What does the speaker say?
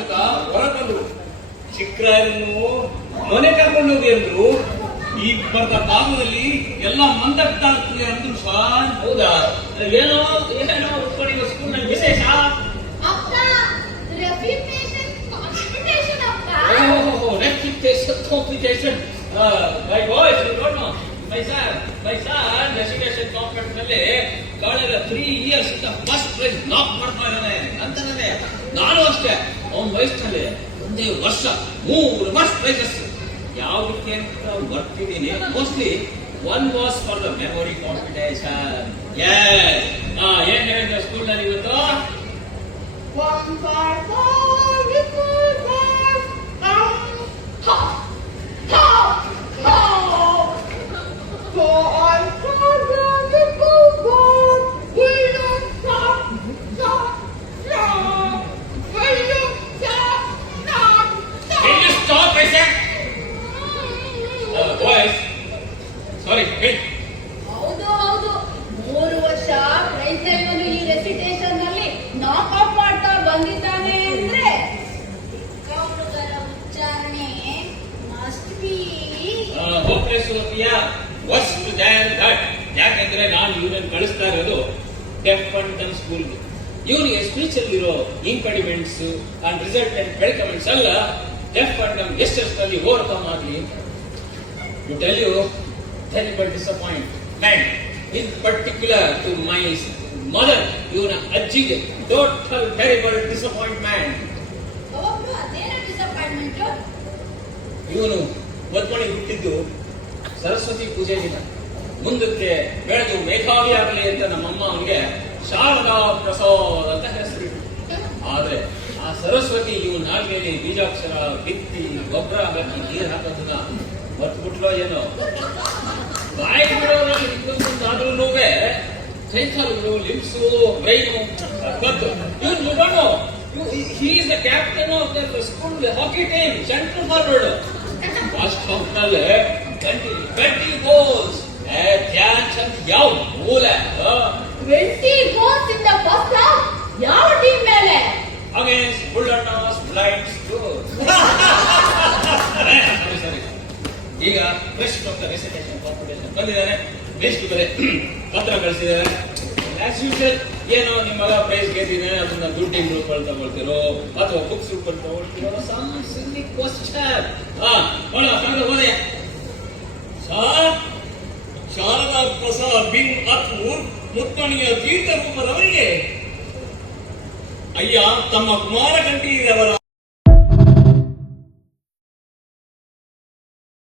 ತನಕ ಹೊರತಂದ್ರು. ಚಿಕ್ಕರಾಯರನ್ನು ಮನೆ ಕರ್ಕೊಂಡು ಹೋಗಿ ಅಂದ್ರು. ಈಗ ಬರ್ದ ಕಾಲದಲ್ಲಿ ಎಲ್ಲ ಮಂದಕ್ಕಾಗ್ತದೆ ಅಂದ್ರು ಸರ್. ಹೌದಾ? ಏನೋ ಏನೇನೋ ಉಟ್ಕೊಂಡಿರೋ ಸ್ಕೂಲ್ ನಲ್ಲಿ ವಿಶೇಷ. Reputation competition. My boys, you don't know. My son, recitation competition ನಲ್ಲಿ ಕಳೆದ 3 years ಇಂದ ಫಸ್ಟ್ ಪ್ರೈಸ್ ನಾಕ್ ಮಾಡ್ತಾ ಇದ್ದಾನೆ ಅಂತಾನೆ. ನಾನು ಅಷ್ಟೇ ಅವನ ವಯಸ್ಸಿನಲ್ಲಿ ಒಂದೇ ವರ್ಷ 3 ಫಸ್ಟ್ ಪ್ರೈಸಸ್. ಯಾವುದಕ್ಕೆ ಅಂತ ಬರ್ತಿದ್ದೀನಿ. Mostly one was for the memory competition. ಏನ್ ಹೇಳಿದ್ರು ಸ್ಕೂಲ್ ನಲ್ಲಿ ಇವತ್ತು? ಹೌದು ಹೌದು, 3 ವರ್ಷ ಪ್ರೈಸ್ ಟೈಮನ್ನು ಈ ರೆಸಿಟೇಷನ್ ನಲ್ಲಿ ನಾಕ್ ಔಟ್ ಮಾಡ್ತಾ ಬಂದಿದ್ದಾನೆ ಅಂದ್ರೆ ಕೌಟುಗಳ ಉಚ್ಚಾರಣೆ ಮಸ್ಟ್ ಬಿ ಯಾಕೆಂದ್ರೆ ನಾನು ಇವನನ್ನು ಕಳಿಸ್ತಾ ಇರೋದು ಡೆಫ್ ಅಂಡ್ ಡಮ್ ಸ್ಕೂಲ್ಗೆ. ಇವನಿಗೆ ಸ್ಪೀಚ್ ಅಲ್ಲಿರೋ ಇಂಪೆಡಿಮೆಂಟ್ಸ್ ಅಂಡ್ ರಿಸಲ್ಟೆಂಟ್ ಬೆಳ್ಕಮೆಂಟ್ಸ್ ಎಲ್ಲ ಡೆಫ್ ಅಂಡ್ ಡಮ್ ಎಷ್ಟೆಷ್ಟಲ್ಲಿ ಓವರ್ಕಮ್ ಆಗಲಿ. To tell you terrible disappointment, in particular to my mother, ಇವನ ಅಜ್ಜಿಗೆ total terrible disappointment. ಅವನು ಅದೇನ ಡಿಸಪಾಯಿಂಟ್ಮೆಂಟ್? ಇವನು ಮದ್ಮಣಿ ಹುಟ್ಟಿದ್ದು ಸರಸ್ವತಿ ಪೂಜೆ ದಿನ. ಮುಂದಕ್ಕೆ ಬೆಳೆದು ಮೇಧಾವಿ ಆಗಲಿ ಅಂತ ನಮ್ಮಮ್ಮ ಅವನಿಗೆ ಶಾರದಾ ಪ್ರಸಾದ್ ಅಂತ ಹೆಸರಿಟ್ಟು. ಆದ್ರೆ ಆ ಸರಸ್ವತಿ ಇವನ ನಾಲ್ಗೆಯಲ್ಲಿ ಬೀಜಾಕ್ಷರ ಬಿತ್ತಿ ಗೊಬ್ಬರ ಹಾಕಿ ನೀರು ಹಾಕೋದನ್ನ ಮರ್ತ್ಬಿಟ್ಲೋ ಏನೋ. ಬಾಯಿ ಬಿಡೋದ್ರಲ್ಲಿ ಇನ್ನೊಂದಾದ್ರೂ ಸೈಕಲ್ಗಳು, ಲಿಮ್ಸು, ಬ್ರೈನು ಗೊತ್ತು. ಇವನು ಮುಗಣ್ಣು. He is the captain of the school hockey team, central forward. First half ನಲ್ಲಿ 20 ಗೋಲ್ಸ್. ಧ್ಯಾನ್ ಚಂದ್ ಯಾವ ಮೂಲ 20 goals in the first half. ಯಾವ ಟೀಮ್ ಮೇಲೆ? Against Bullanna's blind school. ಸರಿ, ಈಗ best of the recitation competition ಬಂದಿದ್ದಾರೆ. ಬೆಸ್ಟ್ ಬೇರೆ ಪತ್ರ ಕಳಿಸಿದ್ದಾರೆ. ಆಸ್ ಯೂಶುವಲ್ ಏನೋ ನಿಮ್ಮ ಮಗ ಪ್ರೈಸ್ ಗೆದ್ದಿದೆ, ಅದನ್ನ ದುಡ್ಡಿನ ರೂಪಲ್ಲಿ ತಗೊಳ್ತಿರೋ ಅಥವಾ ಬುಕ್ಸ್ ರೂಪಲ್ಲಿ ತಗೊಳ್ತಿರೋ ಸಮ್ ಸಿಲ್ಲಿ ಕ್ವಶ್ಚನ್. ಹೋದೆ ಶಾರದಾ ಪ್ರಸಾದ್ ಬಿನ್ ಅತ್ಮೂರ್ ಮುತ್ತಣಿಯ ತೀರ್ಥ ರೂಪದವರಿಗೆ ಅಯ್ಯ ತಮ್ಮ ಕುಮಾರ ಕಂಠೀರವರ